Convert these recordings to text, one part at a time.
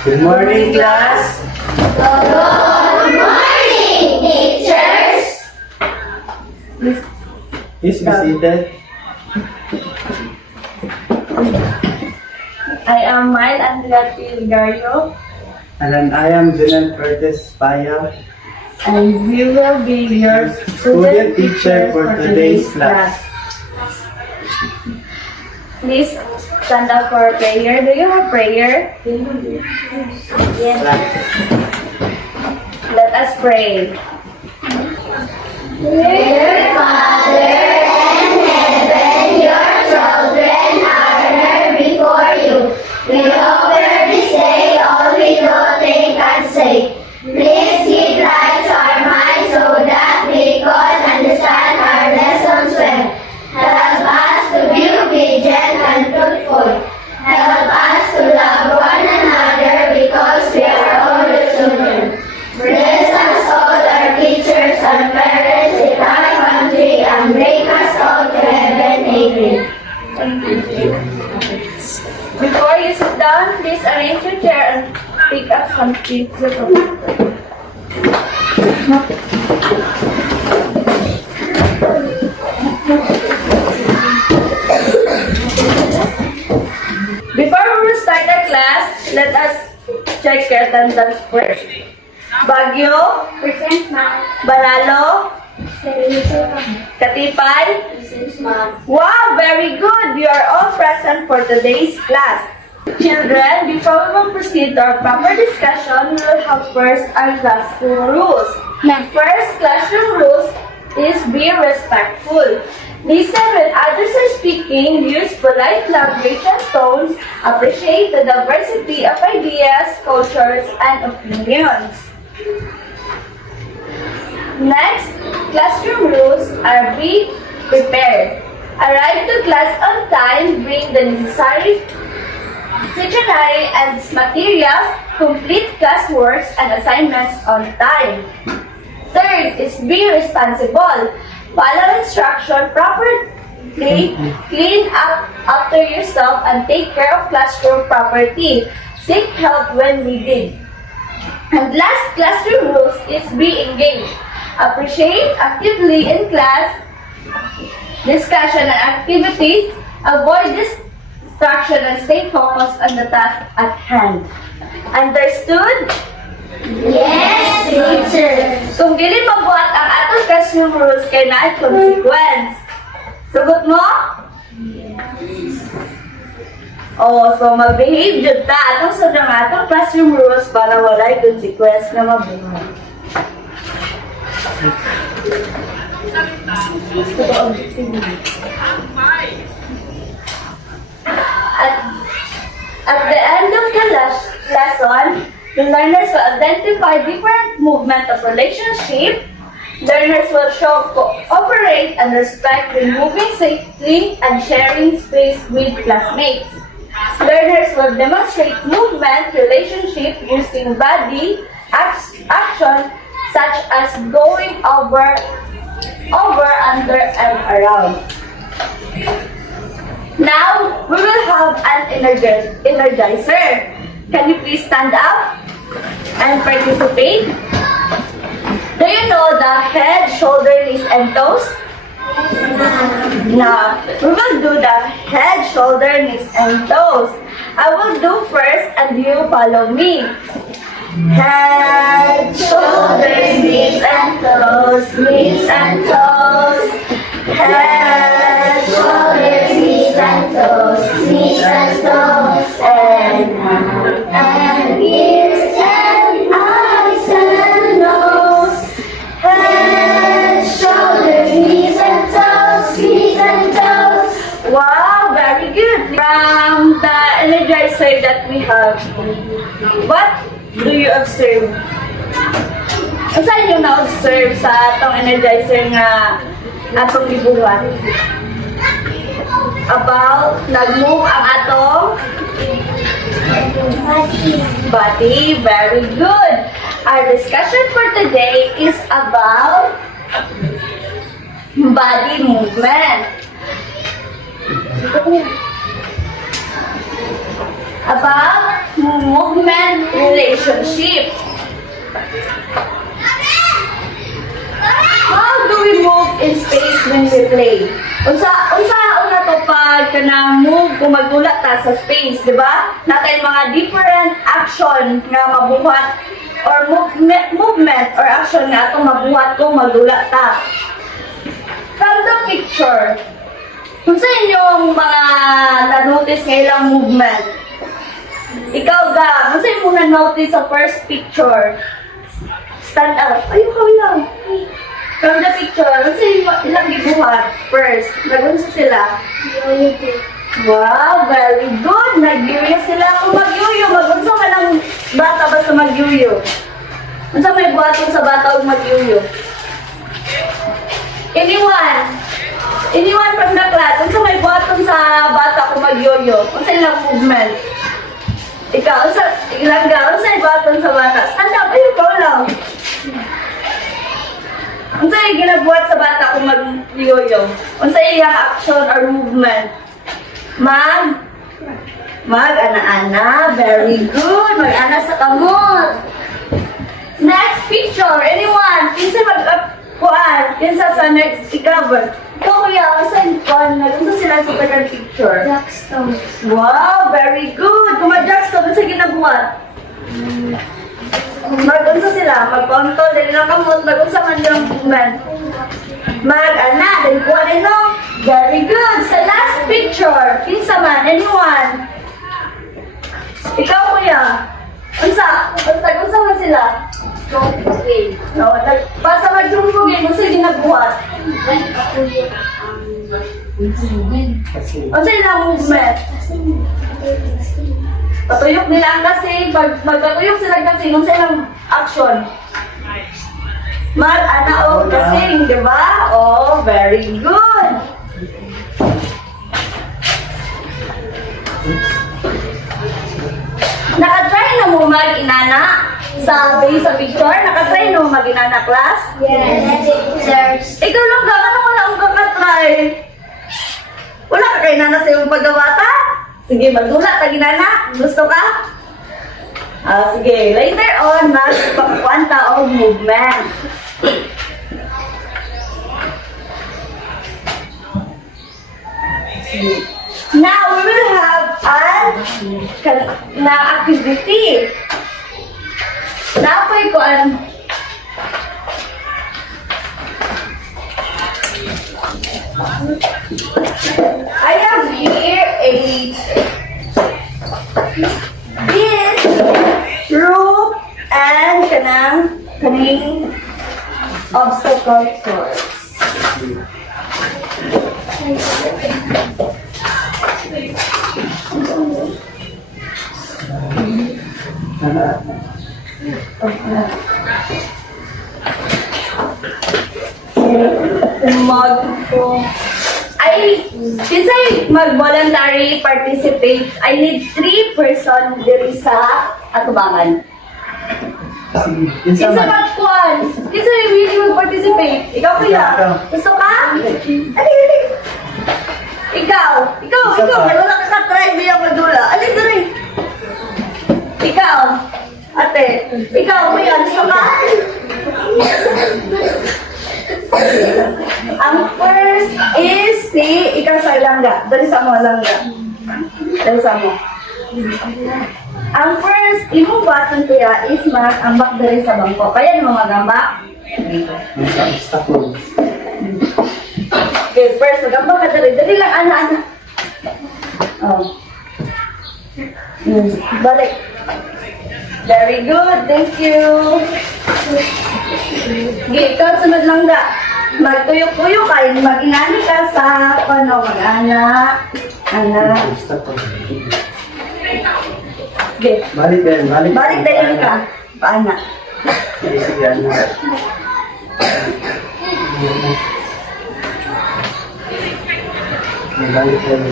Good morning, class. Good morning, teachers. Please be seated. I am Mile Andrea Tilgario, And I am Junan Curtis Paya. and we will be your Student teacher for today's class. Please stand up for prayer. Do you have prayer? Yes. Let us pray. Dear Father in heaven, your children are here before you. We offer this day all we do, think, and say. Please keep lights our minds so that we can understand our lessons well. Help us to be obedient and truthful. Help us to love one another because we are all your children. Bless us all, our teachers, our parents in our country, and bring us all to heaven. Amen. Before you sit down, please arrange your chair and pick up some pieces of paper. Before we will start the class, let us check your attendance first. Baguio, Present, ma'am. Banalo, Katipay. Present, ma'am. Wow, very good! You are all present for today's class. Children, before we will proceed to our proper discussion, we will have first our classroom rules. First classroom rules is be respectful. Listen when others are speaking, use polite language and tones, appreciate the diversity of ideas, cultures, and opinions. Next, classroom rules are be prepared. Arrive to class on time, bring the necessary stationery and materials, complete classworks and assignments on time. Third is be responsible. Follow instruction properly, clean up after yourself and take care of classroom property. Seek help when needed. And last classroom rules is be engaged. Appreciate actively in class, discussion and activities, avoid distraction and stay focused on the task at hand. Understood? Yes, teacher. Kung dili mabuhat ang atong classroom rules kay naay consequence. Sugot mo? Oh, so mag-behave jud ta atong sa atong classroom rules para walay consequence na mabuhat. At the end of the lesson, the learners will identify different movement of relationship. Learners will show cooperate and respect when moving safely and sharing space with classmates. Learners will demonstrate movement relationship using body action such as going over, under, and around. Now, we will have an energizer. Can you please stand up and participate? Do you know the head, shoulder, knees, and toes? Now, we will do the head, shoulder, knees, and toes. I will do first and you follow me. Head, shoulders, knees, and toes, knees, and toes. Head, shoulders, knees, and toes, knees, and toes. And ears, and eyes, and nose. Head, shoulders, knees, and toes, knees, and toes. Wow, very good. From the energizer that we have, what do you observe? Saan yung na-observe sa atong energizer nga atong gibuhat? About, nag-move ang atong body. Very good. Our discussion for today is about body movement. About movement relationship. How do we move in space when we play? Unsa una to pag kanang move kung magdula ta sa space, di ba? Natay mga different action nga mabuhat or movement or action nga atong mabuhat kung magdula ta. From the picture, unsa inyong mga na-notice nga ilang movement? Ikaw ga, unsa imong na-notice sa first picture? Stand up. Ayun ka lang. From the picture, unsa ilang gibuhat? First, nagunsa sila? Wow, very good. Nagyuyo sila. Kung magyuyo, magunsa ka lang bata basta magyuyo. Unsa may buhaton sa bata o magyuyo? Anyone from the class, unsa may buhaton sa bata kung magyoyo? Unsa ilang movement? Ikaw, unsa may buhaton sa bata? Stand up, ayun ka lang. Unsa yung ginabuhat sa bata kung mag-yoyo? Unsa yung action or movement? Mag-ana-ana. Very good. Mag-ana sa kamot. Next picture. Anyone? Kinsa mag-kuan? Kinsa sa next i-cover? Ikaw kuya, unsa yung kuan? Unsa sila sa second picture? Jackstone. Wow, very good. Kung mag-jackstone, unsa ginabuhat? Mag-unsa sila, mag-control, dali lang kamot, mag-unsa man yung movement. Mag-ana, dali ko no? Very good. Sa last picture, kinsa man, anyone? Ikaw kuya, unsa man sila? No, basta mag-drumming, unsa ginagawa? Unsa ilang movement? Patuyok nila ang kasi, pag magpatuyok sila kasi, kung silang action. Mag-ana o kasing, di ba? Oh, very good. Nakatry na mo mag-inana sa picture? Nakatry na mo mag-inana, class? Yes, teachers. Ikaw lang ka, ano mo lang kakatry? Wala ka kay nana sa iyong paggawata? Sige, magdula, taginana. Gusto ka? Sige, later on, magpakwanta o movement. Now, we will have an activity. Napoy ko I have here this rope and kaning obstacle course. Kinsay mag-voluntary participate, I need 3 person diri sa atubangan. Kinsa mag-kuan? Kinsa really mag-participate? Ikaw kuya? Gusto ka? Ali. Ikaw, wala ka ka-try biya magdula. Ali diri. Ikaw, ate. Ikaw kuya, gusto ka? Ang first is ikaw sa langga. Dali sa mo, langga. Dali sa mo. Ang first, imong button kuya is mag-ambak dali sa bangko. Kaya mo mag-ambak? Okay, first, mag-ambak ka dali. Dali lang, ana. Oh. Balik. Very good, thank you. Okay, ikaw sunod langga. Magtuyok-tuyok kayo, mag-ingani ka sa, mag-ana. Okay. Balik Balik ka. Paana. Sige, ano. Balik din.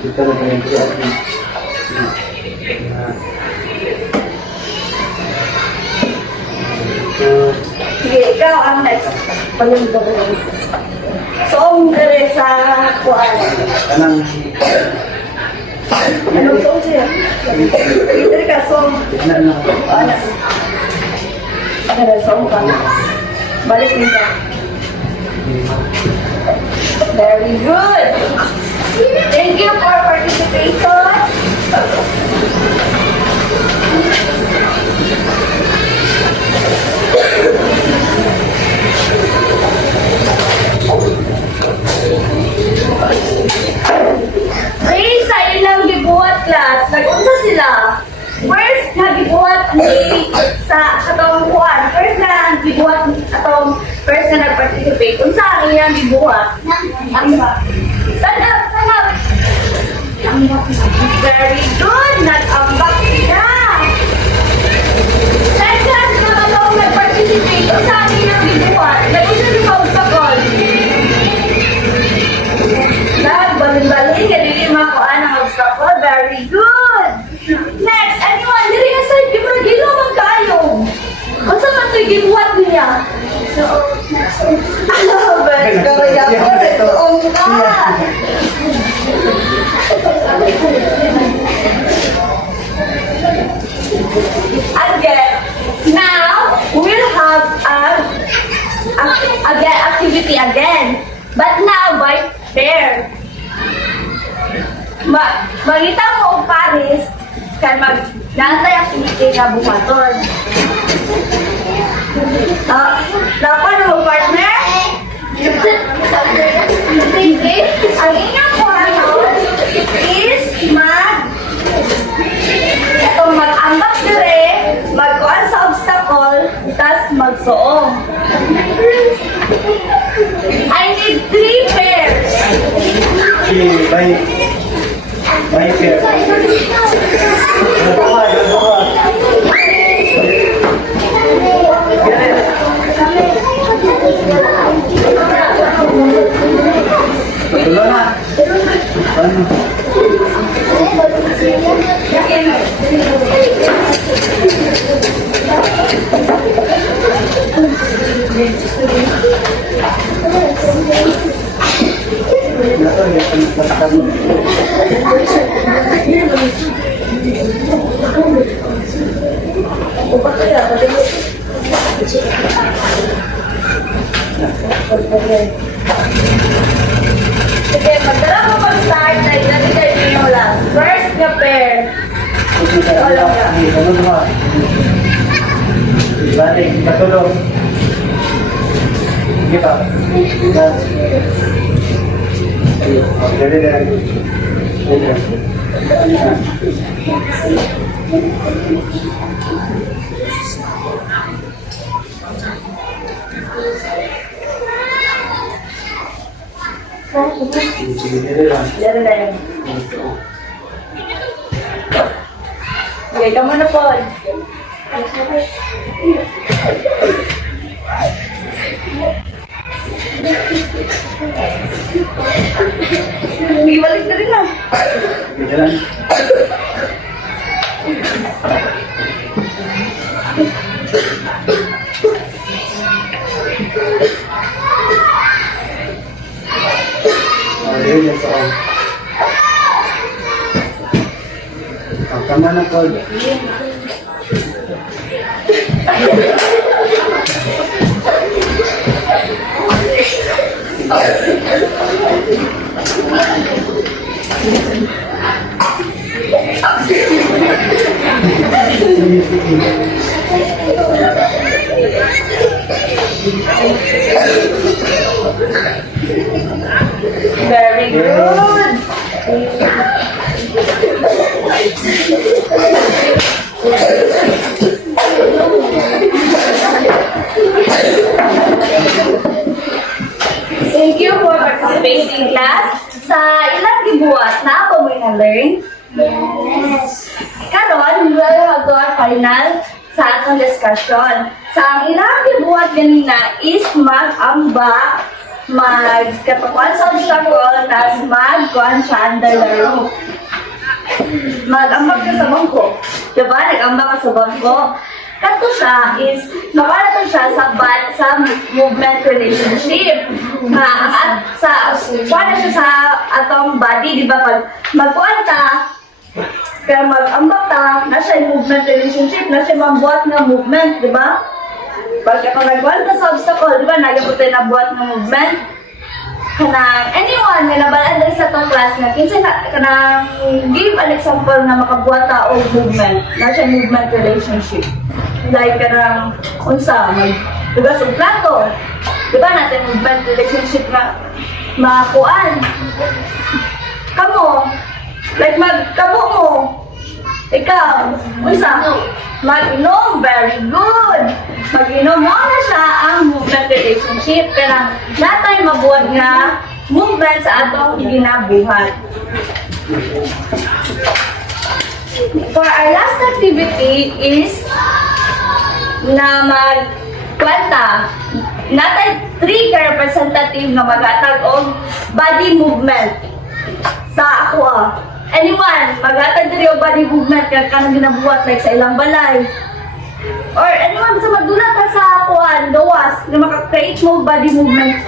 Dito na din siya. Sige, ikaw ang next. Paganda ko lang. So, ang sa kuwan. Kanang Anong song siya? Peter ka song. Ano? Ano? Ano song ka? Balik nito. Very good. Thank you for participation. Hey, sa ilang gibuhat class, nag-unsa sila? First, nagibuhat ni sa atong kuan. First na ang gibuhat atong first na nag-participate. Unsa ang iyang gibuhat? Stand up, stand up. Very good, nag-ambak sila. Second, na atong nag-participate. Unsa ang iyang gibuhat? Nag-unsa ni obstacle? Balin-balin, ganili makuha ng obstacle. Very good. Next, anyone, diri nga side, di ba gilo magkayong? Ang sa man ito'y gibuhat niya? Very good. Ako, nagtuong ka. Again, now, we'll have again activity again. But now, by pair. Magita mo og Paris kay mag-nantay activity nga buhaton. Dapat mo partner? Ang inyong buhaton is mag-ambak dire, mag-kuhan sa obstacle, tas magsuong. I need 3 pairs. By pair. Tulo na. Ano? Sige, magdala mo mag-start na ilagay niyo lang. First na pair. Batik, patulong. Sige pa. Dere na yun. Okay, kamu na po. Ibalik na rin lang. Tama na po. Very good. Thank you for participating class. Sa ilang gibuhat na po mo na-learn? Yes. Karon, we'll have to our final sa atong discussion. Sa ang ilang gibuhat ganina is mag-ambak, magkatapuan sa obstacle, tapos mag-kuhan siya under the rope. Mag-ambak ka sa bangko. Diba? Nag-ambak ka sa bangko. Kato siya is, maparato siya sa movement relationship. At sa, kuha na siya sa atong body, di ba? Pag magkuhan ka, kaya mag-ambak ta, na siya yung movement relationship, na siya mabuhat ng movement, di ba? Pagka kung nagkuhan ka sa obstacle, di ba, nagabot tayo na buhat ng movement? Kanang anyone nga nabalaan din sa tong class nga kinsa na kanang give an example nga makabuhat ta og movement, na siya movement relationship. Like kanang unsa magtugas og plato. Di ba natin movement relationship nga makuan. Kamo, like magkabo mo. Ikaw, unsa? Mag-inom, very good. Mag-inom mo na siya ang movement relationship. Kaya natay mabuhat nga movement sa atong ginabuhat. For our last activity is na magkwenta. Natay 3 ka representative nga maghatag og body movement sa ako. Anyone, maghatag diri og body movement kaya kanang ginabuhat like sa ilang balay. Or anyone sa magdulat ka sa kuan, gawas na maka-create mo body movement.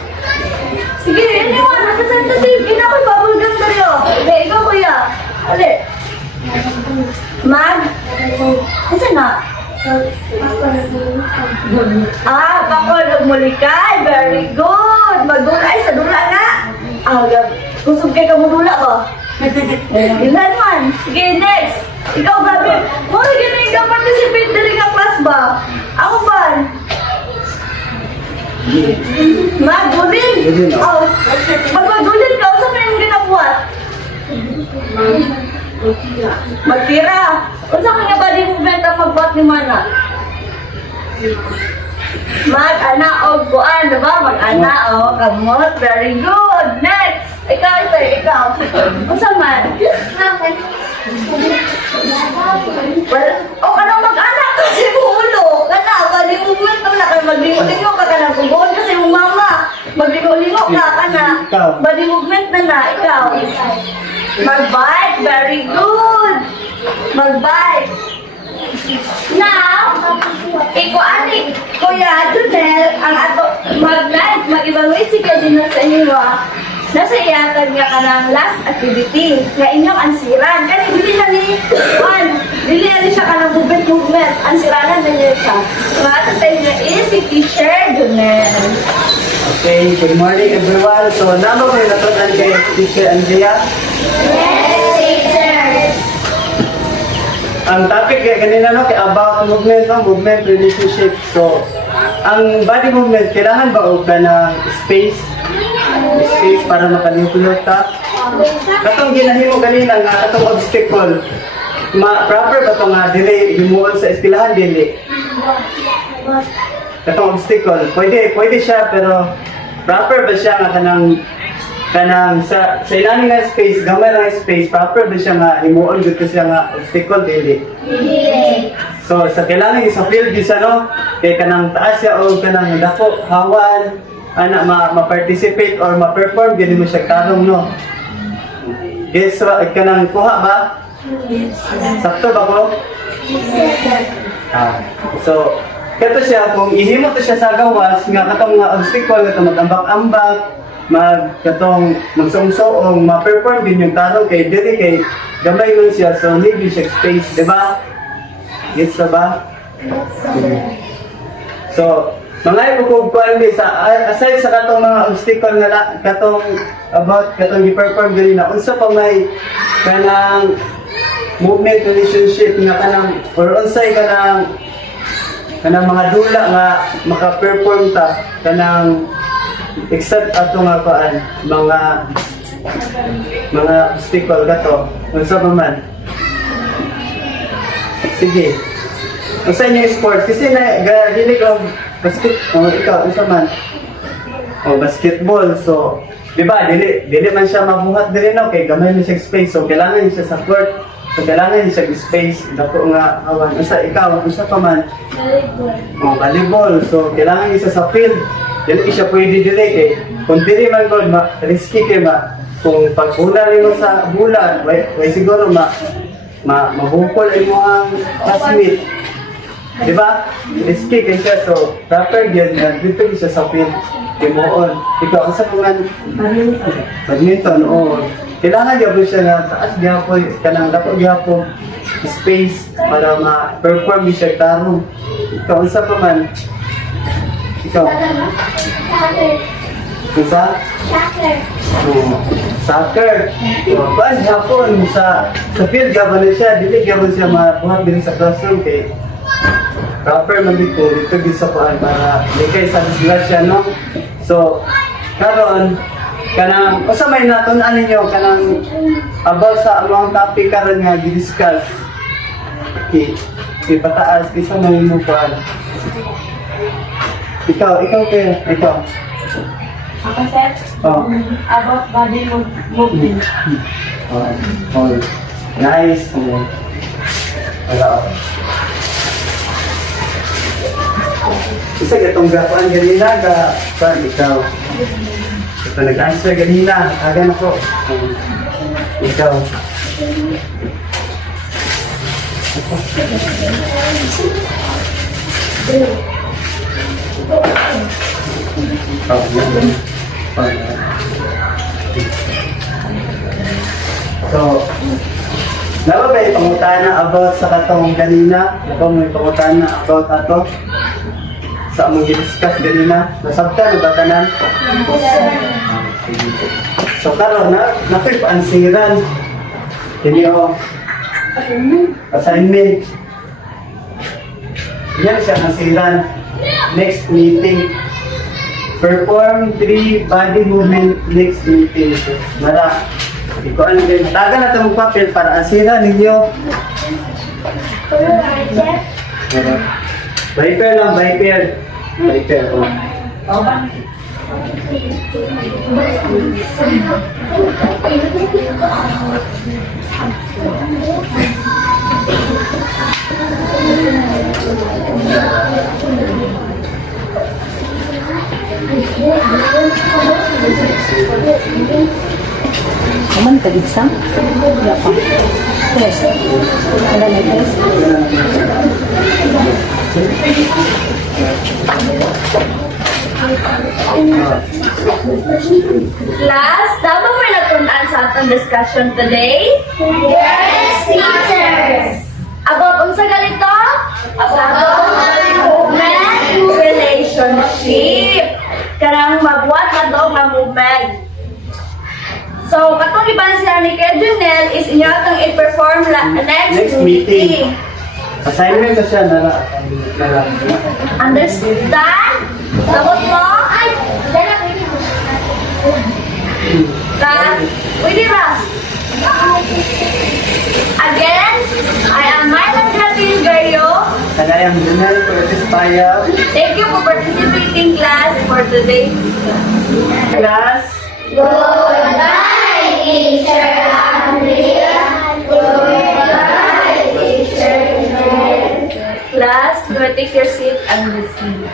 Sige, anyone, representative, inakoy bubble gum diri o. Okay, ikaw kuya. Ali. Isa na? Pakulog mulikay. Very good. Magdulay sa dula na. Kusog kay ka mo dula ba? Ilan man. Sige, next. Ikaw, Gabi. Mura gini ka participate dali ka class ba? Ako ba? Magdulin. Magdulin ka. Saan mo yung ginabuhat? Magtira. Unsa ka nga body movement ang magbuhat ni Mana? Mag-ana o buwan, diba? Mag-ana o kamot. Very good. Next. Ikaw. Unsa man? Kanang mag-ana kasi ulo. Kana, body movement na kayo maglingo-lingo ka ka ng kubuhon kasi yung mama. Maglingo-lingo ka kana. Body movement na. Ikaw. Mag-bike. Very good. Mag-bike. Now, iko-anik, Kuya Junel, ang ato mag-evaluate si Kuya Junel sa inyo, nasa iyatag nga ka ng last activity nga inyong ansiran. Kaya dili na ni dili na siya ka ng movement. Ansiranan na niya siya. Nga ato sa inyo is si Teacher Junel. Okay, good morning everyone. So, namo kayo natutunan kay Teacher Andrea. Yes, teacher. Ang topic kanina no kay about movement relationship. So, ang body movement kailangan ba og ng space para makalipulot ta? Katong ginahimo kanina nga katong obstacle. Proper ba to nga dili himuon sa eskwelahan dili? Katong obstacle, pwede siya pero proper ba siya nga kanang sa ilalim nga space, gamay nga space, proper ba siya nga himuon gud kasi nga obstacle dili? So sa kailangan sa field gisa no, kay kanang taas siya o kanang dako hawan ana ma-participate or ma-perform gid mo siya tarong no. Yes, kanang kuha ba? Yes. Sakto ba ko? Yes. So kato siya kung ihimo to siya sa gawas nga katong nga obstacle nga mag-ambak-ambak katong magsungsoong ma-perform din yung tarong kay dili kay gamay man siya so need siya space, di ba? Yes ba? So mga ipugkuan ni sa aside sa katong mga obstacle nga katong i-perform dili na unsa pa may kanang movement relationship nga kanang or unsay kanang mga dula nga maka-perform ta kanang except ato nga paan mga obstacle kato unsa pa man. Sige, unsa niyo sports kasi na dili ko ikaw unsa man basketball. So di ba dili man siya mabuhat dili no kay gamay man siya space so kailangan siya sa court. So, kailangan siya space, dako nga awan. Ikaw, pa man? Volleyball. So, kailangan siya sa field. Dili siya pwede dili kay kung dili man god risky kay kung pag-una mo sa bulan, way siguro mabukol ay mo ang classmate. Di ba? Risky kay siya. So, proper yun nga. Dito siya sa field. Timoon. Ikaw, sa mga badminton, oo. Kailangan gabon siya na taas gihapon. Kanang dapat gihapon space para ma-perform siya tarong. Ikaw, sa pa man. Ikaw. Isa? Soccer. Paan hapon sa field gabon na siya. Dili gabon siya mabuhat din sa classroom kay proper man dito di sa paan para di kay sa disgrasya, no? So, karon kanang usa may natun-an ninyo kanang about sa among topic karon nga gi-discuss. Okay. Pataas kisa mo mo paan. Ikaw kayo. Ako, sir? Oh. About body movement. Oh. Nice. Wala. Isa gatong gapaan ganina ka ikaw. Ito nag-answer ganina. Agan ako. Ikaw. So, nawa ba yung pangutana about sa katong kanina? Ito may pangutana about ato? Sa among i-discuss ganina? Nasabta na ba tanan? So, karon nako'y paansiran. Kinyo, assignment. Yan siya ansiran. Next meeting. Perform 3 body movement next meeting. Mara. Ikaw ano din. Taga na itong papel para asira ninyo. Viper lang, Viper. Viper, oh. Kaman tag-exam? Wala pa. Test. Wala na test. Class, tama mo natunan sa atong discussion today? Yes, teachers! About unsa ganito? About movement relationship. Kanang mabuhat na daw nga movement. So, katong iban sila ni Kuya Junel is inyo atong i-perform next meeting. Assignment na siya, nara. Understand? Sagot mo? Pwede ba? Again, I am Marlon Gravin Gario. Kagayang Junel Cortespaya. Thank you for participating class for today. Class. Goodbye, Teacher Andrea. Goodbye, Teacher Junel. Class, go take your seat and listen.